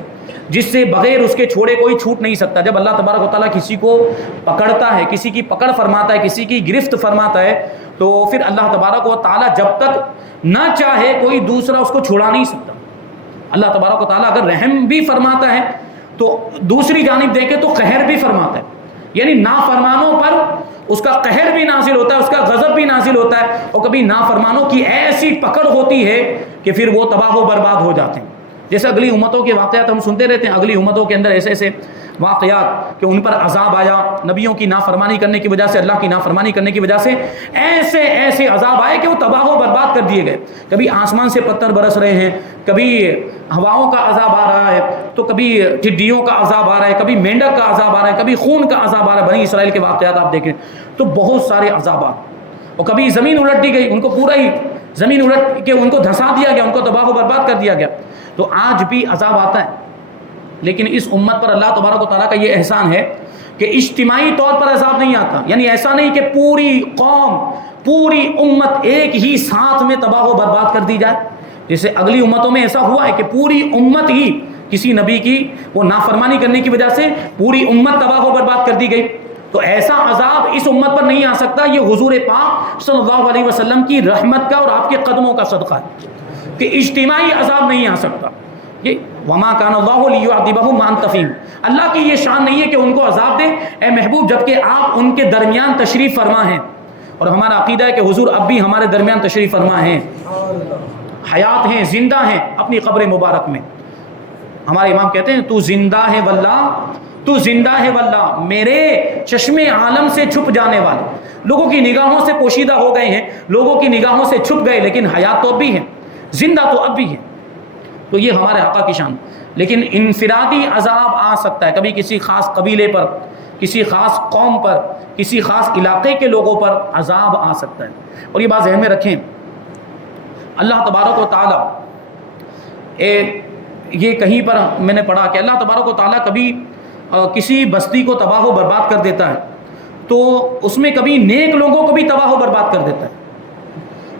جس سے بغیر اس کے چھوڑے کوئی چھوٹ نہیں سکتا۔ جب اللہ تبارک و تعالیٰ کسی کو پکڑتا ہے، کسی کی پکڑ فرماتا ہے، کسی کی گرفت فرماتا ہے، تو پھر اللہ تبارک و تعالیٰ جب تک نہ چاہے کوئی دوسرا اس کو چھڑا نہیں سکتا۔ اللہ تبارک و تعالیٰ اگر رحم بھی فرماتا ہے تو دوسری جانب دیکھے تو قہر بھی فرماتا ہے، یعنی نافرمانوں پر اس کا قہر بھی نازل ہوتا ہے، اس کا غضب بھی نازل ہوتا ہے، اور کبھی نافرمانوں کی ایسی پکڑ ہوتی ہے کہ پھر وہ تباہ و برباد ہو جاتے ہیں۔ جیسے اگلی امتوں کے واقعات ہم سنتے رہتے ہیں، اگلی امتوں کے اندر ایسے ایسے واقعات کہ ان پر عذاب آیا نبیوں کی نافرمانی کرنے کی وجہ سے، اللہ کی نافرمانی کرنے کی وجہ سے ایسے ایسے عذاب آئے کہ وہ تباہ و برباد کر دیے گئے۔ کبھی آسمان سے پتھر برس رہے ہیں، کبھی ہواؤں کا عذاب آ رہا ہے، تو کبھی ٹڈیوں کا عذاب آ رہا ہے، کبھی مینڈک کا عذاب آ رہا ہے، کبھی خون کا عذاب آ رہا ہے۔ بنی اسرائیل کے واقعات آپ دیکھیں تو بہت سارے عذابات، اور کبھی زمین الٹ دی گئی، ان کو پورا ہی زمین الٹ کے ان کو دھسا دیا گیا، ان کو تباہ و برباد کر دیا گیا۔ تو آج بھی عذاب آتا ہے، لیکن اس امت پر اللہ تبارک و تعالیٰ کا یہ احسان ہے کہ اجتماعی طور پر عذاب نہیں آتا، یعنی ایسا نہیں کہ پوری قوم، پوری امت ایک ہی ساتھ میں تباہ و برباد کر دی جائے۔ جیسے اگلی امتوں میں ایسا ہوا ہے کہ پوری امت ہی کسی نبی کی وہ نافرمانی کرنے کی وجہ سے پوری امت تباہ و برباد کر دی گئی، تو ایسا عذاب اس امت پر نہیں آ سکتا۔ یہ حضور پاک صلی اللہ علیہ وسلم کی رحمت کا اور آپ کے قدموں کا صدقہ ہے کہ اجتماعی عذاب نہیں آ سکتا۔ یہ وما کان اللہ لیعذبہم وانت فیہم، اللہ کی یہ شان نہیں ہے کہ ان کو عذاب دے اے محبوب جبکہ آپ ان کے درمیان تشریف فرما ہیں، اور ہمارا عقیدہ ہے کہ حضور اب بھی ہمارے درمیان تشریف فرما ہیں، حیات ہیں، زندہ ہیں اپنی قبر مبارک میں۔ ہمارے امام کہتے ہیں تو زندہ ہے واللہ، تو زندہ ہے واللہ، میرے چشم عالم سے چھپ جانے والے، لوگوں کی نگاہوں سے پوشیدہ ہو گئے ہیں، لوگوں کی نگاہوں سے چھپ گئے، لیکن حیات تو اب بھی ہیں، زندہ تو اب بھی ہیں۔ تو یہ ہمارے آقا کی شان۔ لیکن انفرادی عذاب آ سکتا ہے، کبھی کسی خاص قبیلے پر، کسی خاص قوم پر، کسی خاص علاقے کے لوگوں پر عذاب آ سکتا ہے۔ اور یہ بات ذہن میں رکھیں، اللہ تبارک و تعالیٰ یہ کہیں پر میں نے پڑھا کہ اللہ تبارک و تعالیٰ کبھی کسی بستی کو تباہ و برباد کر دیتا ہے تو اس میں کبھی نیک لوگوں کو بھی تباہ و برباد کر دیتا ہے.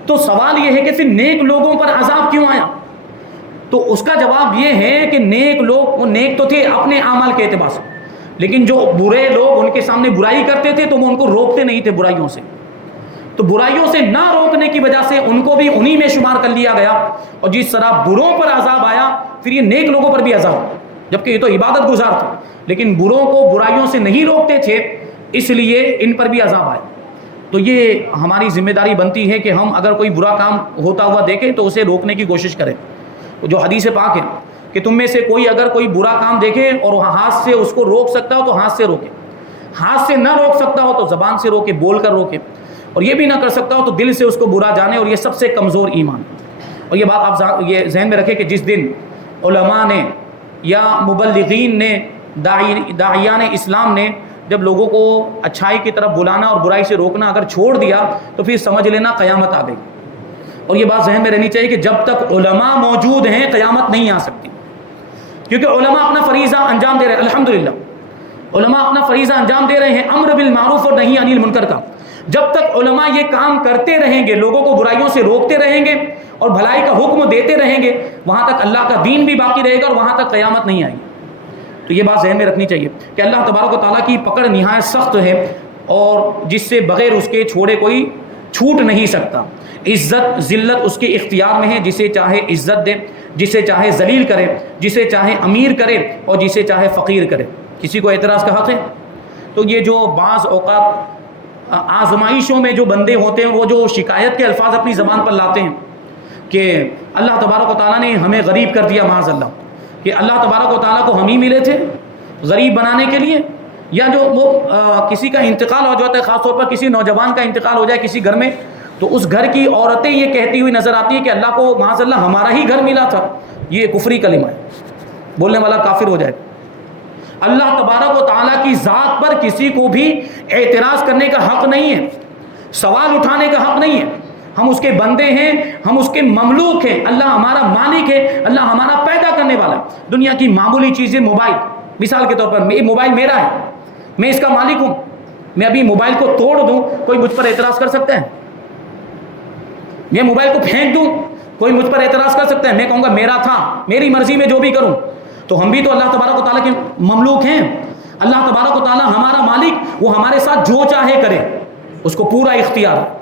تو سوال یہ ہے کہ پھر نیک لوگوں پر عذاب کیوں آیا؟ تو اس کا جواب یہ ہے کہ نیک لوگ، وہ نیک تو تھے اپنے اعمال کے اعتبار سے، لیکن جو برے لوگ ان کے سامنے برائی کرتے تھے تو وہ ان کو روکتے نہیں تھے برائیوں سے. تو برائیوں سے نہ روکنے کی وجہ سے ان کو بھی انہی میں شمار کر لیا گیا. اور جس طرح بروں پر عذاب آیا پھر یہ نیک لوگوں پر بھی عذاب آیا، جبکہ یہ تو عبادت گزار تھے لیکن بروں کو برائیوں سے نہیں روکتے تھے، اس لیے ان پر بھی عذاب آیا. تو یہ ہماری ذمہ داری بنتی ہے کہ ہم اگر کوئی برا کام ہوتا ہوا دیکھیں تو اسے روکنے کی کوشش کریں. جو حدیث پاک ہے کہ تم میں سے کوئی اگر کوئی برا کام دیکھے اور ہاتھ سے اس کو روک سکتا ہو تو ہاتھ سے روکے، ہاتھ سے نہ روک سکتا ہو تو زبان سے روکے، بول کر روکے، اور یہ بھی نہ کر سکتا ہو تو دل سے اس کو برا جانے. اور یہ سب سے کمزور ایمان. اور یہ بات آپ یہ ذہن میں رکھیں کہ جس دن علماء نے یا مبلغین نے، داعیان اسلام نے جب لوگوں کو اچھائی کی طرف بلانا اور برائی سے روکنا اگر چھوڑ دیا تو پھر سمجھ لینا قیامت آ گئی. اور یہ بات ذہن میں رہنی چاہیے کہ جب تک علماء موجود ہیں قیامت نہیں آ سکتی، کیونکہ علماء اپنا فریضہ انجام دے رہے ہیں. الحمدللہ علماء اپنا فریضہ انجام دے رہے ہیں امر بالمعروف اور نہی عن المنکر کا. جب تک علماء یہ کام کرتے رہیں گے، لوگوں کو برائیوں سے روکتے رہیں گے اور بھلائی کا حکم دیتے رہیں گے، وہاں تک اللہ کا دین بھی باقی رہے گا اور وہاں تک قیامت نہیں آئے گی. تو یہ بات ذہن میں رکھنی چاہیے کہ اللہ تبارک و تعالیٰ کی پکڑ نہایت سخت ہے اور جس سے بغیر اس کے چھوڑے کوئی چھوٹ نہیں سکتا. عزت ذلت اس کے اختیار میں ہے، جسے چاہے عزت دے، جسے چاہے ذلیل کرے، جسے چاہے امیر کرے اور جسے چاہے فقیر کرے. کسی کو اعتراض کا حق ہے؟ تو یہ جو بعض اوقات آزمائشوں میں جو بندے ہوتے ہیں وہ جو شکایت کے الفاظ اپنی زبان پر لاتے ہیں کہ اللہ تبارک و تعالیٰ نے ہمیں غریب کر دیا، معاذ اللہ، کہ اللہ تبارک و تعالیٰ کو ہم ہی ملے تھے غریب بنانے کے لیے. یا جو وہ کسی کا انتقال ہو جاتا ہے، خاص طور پر کسی نوجوان کا انتقال ہو جائے کسی گھر میں، تو اس گھر کی عورتیں یہ کہتی ہوئی نظر آتی ہیں کہ اللہ کو معاذ اللہ ہمارا ہی گھر ملا تھا. یہ کفری کلمہ ہے، بولنے والا کافر ہو جائے. اللہ تبارک و تعالیٰ کی ذات پر کسی کو بھی اعتراض کرنے کا حق نہیں ہے، سوال اٹھانے کا حق نہیں ہے. ہم اس کے بندے ہیں، ہم اس کے مملوک ہیں. اللہ ہمارا مالک ہے، اللہ ہمارا پیدا کرنے والا ہے. دنیا کی معمولی چیزیں، موبائل مثال کے طور پر، یہ موبائل میرا ہے، میں اس کا مالک ہوں. میں ابھی موبائل کو توڑ دوں، کوئی مجھ پر اعتراض کر سکتا ہے؟ میں موبائل کو پھینک دوں، کوئی مجھ پر اعتراض کر سکتا ہے؟ میں کہوں گا میرا تھا، میری مرضی میں جو بھی کروں. تو ہم بھی تو اللہ تبارک و تعالیٰ کے مملوک ہیں. اللہ تبارک و تعالیٰ ہمارا مالک، وہ ہمارے ساتھ جو چاہے کرے، اس کو پورا اختیار ہے.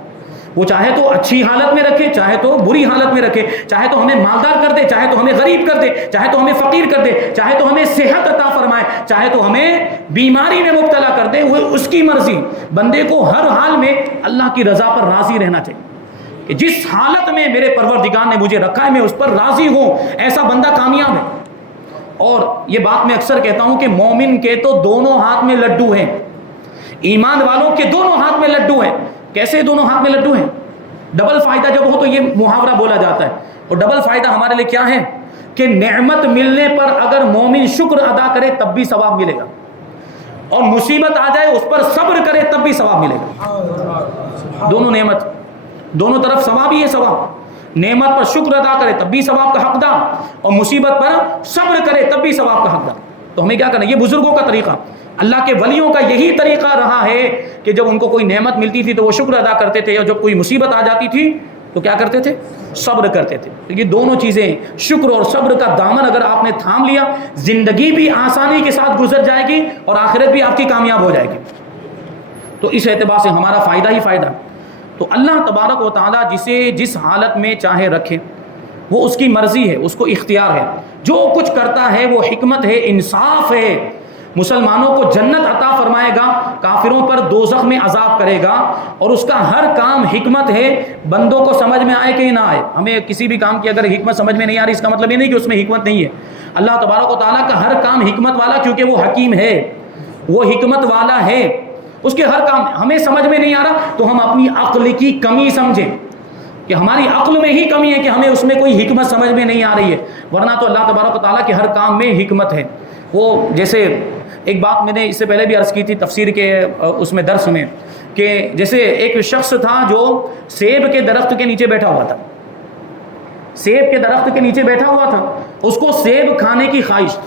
وہ چاہے تو اچھی حالت میں رکھے، چاہے تو بری حالت میں رکھے، چاہے تو ہمیں مالدار کر دے، چاہے تو ہمیں غریب کر دے، چاہے تو ہمیں فقیر کر دے، چاہے تو ہمیں صحت عطا فرمائے، چاہے تو ہمیں بیماری میں مبتلا کر دے. وہ اس کی مرضی. بندے کو ہر حال میں اللہ کی رضا پر راضی رہنا چاہیے کہ جس حالت میں میرے پروردگار نے مجھے رکھا ہے میں اس پر راضی ہوں. ایسا بندہ کامیاب ہے. اور یہ بات میں اکثر کہتا ہوں کہ مومن کے تو دونوں ہاتھ میں لڈو ہیں، ایمان والوں کے دونوں ہاتھ میں لڈو ہیں. کیسے دونوں ہاتھ میں لڈو ہیں؟ ڈبل فائدہ جب ہو تو یہ محاورہ بولا جاتا ہے. اور ڈبل فائدہ ہمارے لیے کیا ہے کہ نعمت ملنے پر اگر مومن شکر ادا کرے تب بھی ثواب ملے گا، اور مصیبت آ جائے اس پر صبر کرے تب بھی ثواب ملے گا. دونوں نعمت، دونوں طرف ثواب ہی ہے. ثواب نعمت پر شکر ادا کرے تب بھی ثواب کا حقدار، اور مصیبت پر صبر کرے تب بھی ثواب کا حقدار. تو ہمیں کیا کرنا؟ یہ بزرگوں کا طریقہ، اللہ کے ولیوں کا یہی طریقہ رہا ہے کہ جب ان کو کوئی نعمت ملتی تھی تو وہ شکر ادا کرتے تھے، اور جب کوئی مصیبت آ جاتی تھی تو کیا کرتے تھے؟ صبر کرتے تھے. تو یہ دونوں چیزیں، شکر اور صبر کا دامن اگر آپ نے تھام لیا، زندگی بھی آسانی کے ساتھ گزر جائے گی اور آخرت بھی آپ کی کامیاب ہو جائے گی. تو اس اعتبار سے ہمارا فائدہ ہی فائدہ. تو اللہ تبارک و تعالیٰ جسے جس حالت میں چاہے رکھے، وہ اس کی مرضی ہے، اس کو اختیار ہے. جو کچھ کرتا ہے وہ حکمت ہے، انصاف ہے. مسلمانوں کو جنت عطا فرمائے گا، کافروں پر دوزخ میں عذاب کرے گا، اور اس کا ہر کام حکمت ہے. بندوں کو سمجھ میں آئے کہ نہ آئے، ہمیں کسی بھی کام کی اگر حکمت سمجھ میں نہیں آ رہی اس کا مطلب یہ نہیں کہ اس میں حکمت نہیں ہے. اللہ تبارک و تعالیٰ کا ہر کام حکمت والا، کیونکہ وہ حکیم ہے، وہ حکمت والا ہے. اس کے ہر کام ہمیں سمجھ میں نہیں آ رہا تو ہم اپنی عقل کی کمی سمجھیں کہ ہماری عقل میں ہی کمی ہے کہ ہمیں اس میں کوئی حکمت سمجھ میں نہیں آ رہی ہے، ورنہ تو اللہ تبارک و تعالیٰ کے ہر کام میں حکمت ہے. وہ جیسے ایک بات میں نے اس سے پہلے بھی عرض کی تھی تفسیر کے اس میں درس میں، کہ جیسے ایک شخص تھا جو سیب کے درخت کے نیچے بیٹھا ہوا تھا، سیب کے درخت کے نیچے بیٹھا ہوا تھا، اس کو سیب کھانے کی خواہش.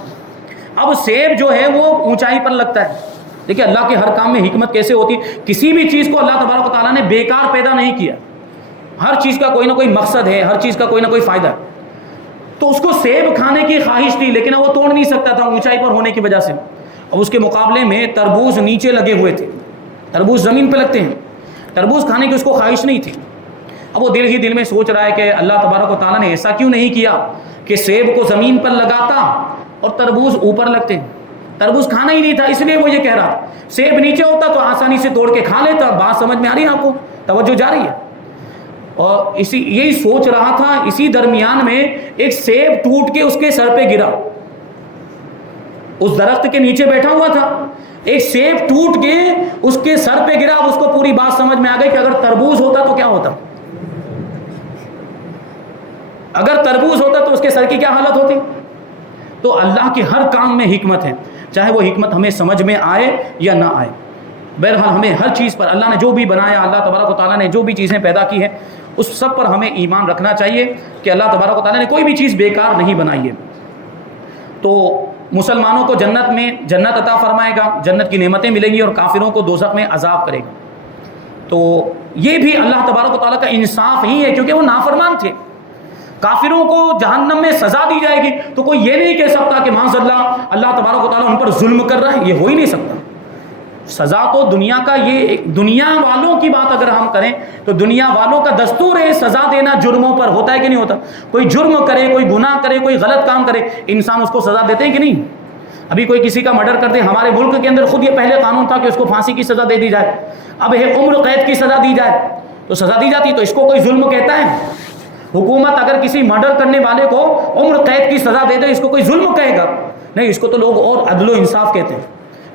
اب سیب جو ہے وہ اونچائی پر لگتا ہے. دیکھیے اللہ کے ہر کام میں حکمت کیسے ہوتی ہے. کسی بھی چیز کو اللہ تبارک و تعالیٰ نے بیکار پیدا نہیں کیا. ہر چیز کا کوئی نہ کوئی مقصد ہے, ہر چیز کا کوئی نہ کوئی فائدہ ہے. تو اس کو سیب کھانے کی خواہش تھی لیکن وہ توڑ نہیں سکتا تھا اونچائی پر ہونے کی وجہ سے. اب اس کے مقابلے میں تربوز نیچے لگے ہوئے تھے, تربوز زمین پہ لگتے ہیں, تربوز کھانے کی اس کو خواہش نہیں تھی. اب وہ دل ہی دل میں سوچ رہا ہے کہ اللہ تبارک و تعالیٰ نے ایسا کیوں نہیں کیا کہ سیب کو زمین پر لگاتا اور تربوز اوپر لگتے. تربوز کھانا ہی نہیں تھا اس لیے وہ یہ کہہ رہا تھا. سیب نیچے ہوتا تو آسانی سے توڑ کے کھا لیتا. بات سمجھ میں آ رہی ہے آپ کو, توجہ جا رہی ہے. اور یہی سوچ رہا تھا, اسی درمیان میں ایک سیب ٹوٹ کے اس کے سر پہ گرا. اس درخت کے نیچے بیٹھا ہوا تھا, ایک سیب ٹوٹ کے اس کے سر پہ گرا. اب اس کو پوری بات سمجھ میں آ گئی کہ اگر تربوز ہوتا تو کیا ہوتا, اگر تربوز ہوتا تو اس کے سر کی کیا حالت ہوتی. تو اللہ کے ہر کام میں حکمت ہے, چاہے وہ حکمت ہمیں سمجھ میں آئے یا نہ آئے. بہرحال ہمیں ہر چیز پر اللہ نے جو بھی بنایا, اللہ تبارک و تعالیٰ نے جو بھی چیزیں پیدا کی ہیں اس سب پر ہمیں ایمان رکھنا چاہیے کہ اللہ تبارک و تعالیٰ نے کوئی بھی چیز بیکار نہیں بنائی ہے. تو مسلمانوں کو جنت میں جنت عطا فرمائے گا, جنت کی نعمتیں ملیں گی, اور کافروں کو دوزخ میں عذاب کرے گا. تو یہ بھی اللہ تبارک و تعالیٰ کا انصاف ہی ہے کیونکہ وہ نافرمان تھے. کافروں کو جہنم میں سزا دی جائے گی تو کوئی یہ نہیں کہہ سکتا کہ معاذ اللہ تبارک و تعالیٰ ان پر ظلم کر رہا ہے. یہ ہو ہی نہیں سکتا. سزا تو دنیا کا, یہ دنیا والوں کی بات اگر ہم کریں تو دنیا والوں کا دستور ہے سزا دینا جرموں پر. ہوتا ہے کہ نہیں ہوتا؟ کوئی جرم کرے, کوئی گناہ کرے, کوئی غلط کام کرے, انسان اس کو سزا دیتے ہیں کہ نہیں؟ ابھی کوئی کسی کا مرڈر کر دے, ہمارے ملک کے اندر خود یہ پہلے قانون تھا کہ اس کو پھانسی کی سزا دے دی جائے. اب ہے عمر قید کی سزا دی جائے تو سزا دی جاتی, تو اس کو کوئی ظلم کہتا ہے؟ حکومت اگر کسی مرڈر کرنے والے کو عمر قید کی سزا دے دے اس کو کوئی ظلم کہے گا؟ نہیں, اس کو تو لوگ اور عدل و انصاف کہتے ہیں.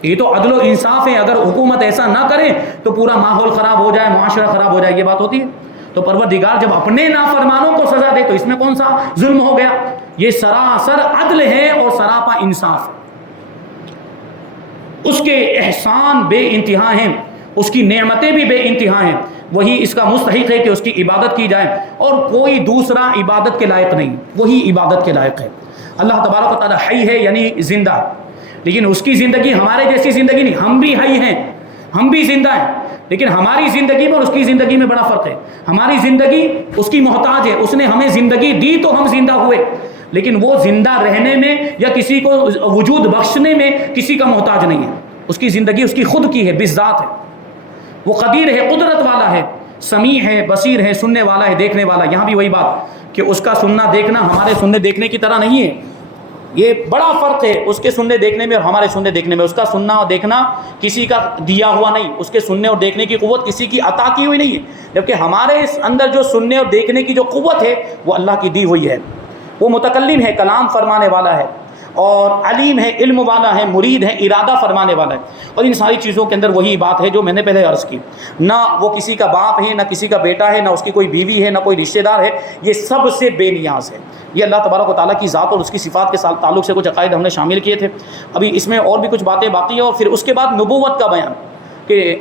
یہ تو عدل و انصاف ہے. اگر حکومت ایسا نہ کرے تو پورا ماحول خراب ہو جائے, معاشرہ خراب ہو جائے, یہ بات ہوتی ہے. تو پروردگار جب اپنے نافرمانوں کو سزا دے تو اس میں کون سا ظلم ہو گیا؟ یہ سراسر عدل ہے اور سراپا انصاف. اس کے احسان بے انتہا ہیں, اس کی نعمتیں بھی بے انتہا ہیں. وہی اس کا مستحق ہے کہ اس کی عبادت کی جائے, اور کوئی دوسرا عبادت کے لائق نہیں, وہی عبادت کے لائق ہے. اللہ تبارک و تعالیٰ حی ہے یعنی زندہ, لیکن اس کی زندگی ہمارے جیسی زندگی نہیں. ہم بھی حی ہیں, ہم بھی زندہ ہیں, لیکن ہماری زندگی میں اور اس کی زندگی میں بڑا فرق ہے. ہماری زندگی اس کی محتاج ہے, اس نے ہمیں زندگی دی تو ہم زندہ ہوئے, لیکن وہ زندہ رہنے میں یا کسی کو وجود بخشنے میں کسی کا محتاج نہیں ہے. اس کی زندگی اس کی خود کی ہے, بالذات ہے. وہ قدیر ہے, قدرت والا ہے, سمیع ہے, بصیر ہے, سننے والا ہے, دیکھنے والا. یہاں بھی وہی بات کہ اس کا سننا دیکھنا ہمارے سننے دیکھنے کی طرح نہیں ہے. یہ بڑا فرق ہے اس کے سننے دیکھنے میں اور ہمارے سننے دیکھنے میں. اس کا سننا اور دیکھنا کسی کا دیا ہوا نہیں, اس کے سننے اور دیکھنے کی قوت کسی کی عطا کی ہوئی نہیں ہے, جبکہ ہمارے اندر جو سننے اور دیکھنے کی جو قوت ہے وہ اللہ کی دی ہوئی ہے. وہ متکلم ہے, کلام فرمانے والا ہے, اور علیم ہے, علم والا ہے, مرید ہے, ارادہ فرمانے والا ہے. اور ان ساری چیزوں کے اندر وہی بات ہے جو میں نے پہلے عرض کی. نہ وہ کسی کا باپ ہے, نہ کسی کا بیٹا ہے, نہ اس کی کوئی بیوی ہے, نہ کوئی رشتہ دار ہے. یہ سب سے بے نیاز ہے. یہ اللہ تبارک و تعالیٰ کی ذات اور اس کی صفات کے ساتھ تعلق سے کچھ عقائد ہم نے شامل کیے تھے. ابھی اس میں اور بھی کچھ باتیں باقی ہیں, اور پھر اس کے بعد نبوت کا بیان کہ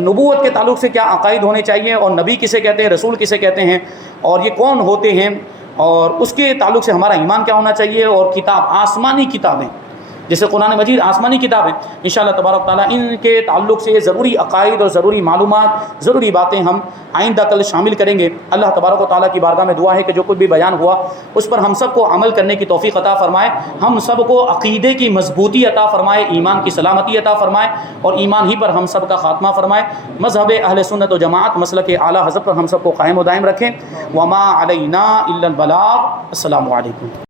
نبوت کے تعلق سے کیا عقائد ہونے چاہیے, اور نبی کسے کہتے ہیں, رسول کسے کہتے ہیں, اور یہ کون ہوتے ہیں, اور اس کے تعلق سے ہمارا ایمان کیا ہونا چاہیے. اور کتاب, آسمانی کتابیں جیسے قرآن مجید آسمانی کتاب ہے, انشاءاللہ تبارک تعالیٰ ان کے تعلق سے ضروری عقائد اور ضروری معلومات, ضروری باتیں ہم آئندہ کل شامل کریں گے. اللہ تبارک و تعالیٰ کی بارگاہ میں دعا ہے کہ جو کچھ بھی بیان ہوا اس پر ہم سب کو عمل کرنے کی توفیق عطا فرمائے, ہم سب کو عقیدے کی مضبوطی عطا فرمائے, ایمان کی سلامتی عطا فرمائے, اور ایمان ہی پر ہم سب کا خاتمہ فرمائے. مذہب اہل سنت و جماعت مسلک اعلیٰ حضرت پر ہم سب کو قائم و دائم رکھیں. وما علینا الا البلاغ. السلام علیکم.